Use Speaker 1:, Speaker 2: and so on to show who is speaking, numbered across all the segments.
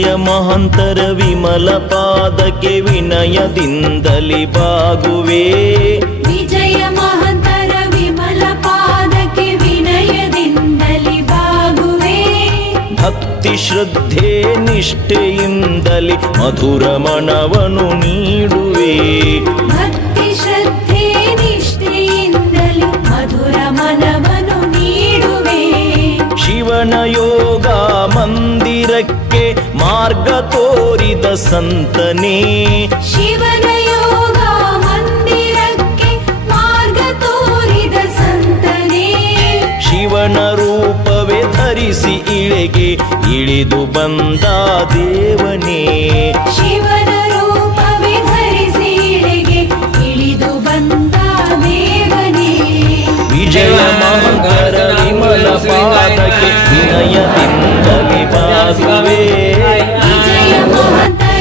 Speaker 1: ಮಹಂತರ ವಿಮಲ ಪಾದಕ್ಕೆ ವಿನಯದಿಂದಲಿ ಬಾಗುವೆ.
Speaker 2: ವಿಜಯ ಮಹಂತರ ವಿಮಲ ಪಾದಕ್ಕೆ ವಿನಯದಿಂದಲಿ ಬಾಗುವೆ.
Speaker 1: ಭಕ್ತಿ ಶ್ರದ್ಧೆ ನಿಷ್ಠೆಯಿಂದಲಿ ಮಧುರ ಮನವನು ನೀಡುವೆ.
Speaker 2: ಭಕ್ತಿ ಶ್ರದ್ಧೆ ನಿಷ್ಠೆಯಿಂದಲಿ ಮಧುರ ಮನವನ್ನು ನೀಡುವೆ.
Speaker 1: ಶಿವನ ಯೋಗ ಮಂದಿರಕ್ಕೆ ಮಾರ್ಗ ತೋರಿದ ಸಂತನೇ.
Speaker 2: ಶಿವನ ಯೋಗ ಮಂದಿರಕ್ಕೆ ಮಾರ್ಗ ತೋರಿದ ಸಂತನೇ.
Speaker 1: ಶಿವನ ರೂಪವೇ ಧರಿಸಿ ಇಳೆಗೆ ಇಳಿದು ಬಂದ ದೇವನೇ.
Speaker 2: ಶಿವನ ರೂಪವೇ ಧರಿಸಿ ಇಳೆಗೆ ಇಳಿದು ಬಂದ ದೇವನೇ.
Speaker 1: ವಿಜಯ ಮಹಂತರ ವಿಮಲ ಪಾದಕ್ಕೆ ವಿನಯದಿಂದಲೇ
Speaker 2: ವಿಜಯ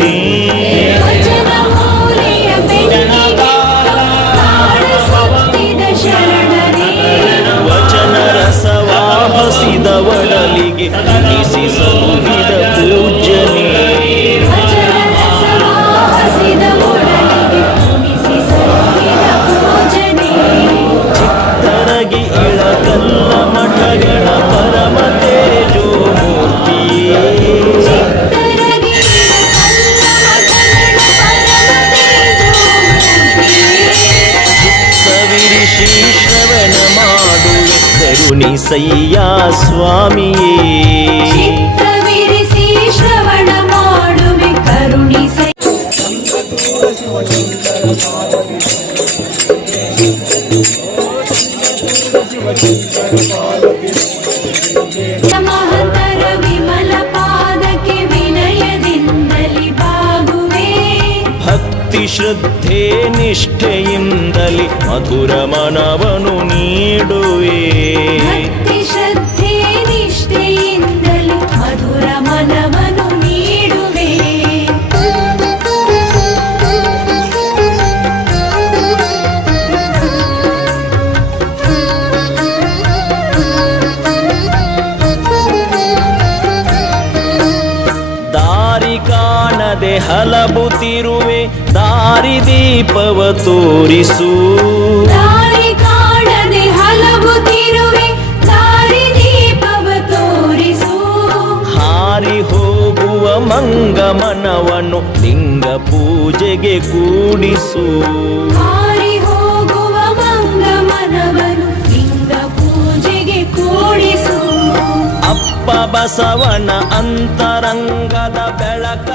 Speaker 3: ನೀನೆ
Speaker 1: ವಚನವೋಲೆಯ ಬೆನ್ನಿಗಿಟ್ಟಯ ನಾಡ ಸುತ್ತಿದ ಶರಣನೇ.
Speaker 2: ವಚನ ರಸವಾಹಸಿದವಳಲಿಗೆ ಬೆನ್ನಿಗೆ మిసయ్యా స్వామియే Thank
Speaker 1: you. ಶ್ರದ್ಧೆ ನಿಷ್ಠೆಯಿಂದಲಿ ಮಧುರ ಮನವನು ನೀಡುವೆ. ದಾರಿ ಕಾಣದೆ ಹಲಬುತ್ತಿರುವೆ ದಾರಿ ದೀಪವ ತೋರಿಸು.
Speaker 2: ದಾರಿ ಕಾಣದೆ ದಾರಿ ದೀಪವ ತೋರಿಸು.
Speaker 1: ಹಾರಿ ಹೋಗುವ ಮಂಗಮನವನ್ನು ಲಿಂಗ ಪೂಜೆಗೆ ಕೂಡಿಸು. ಬಸವನ ಅಂತರಂಗದ ಬೆಳಕ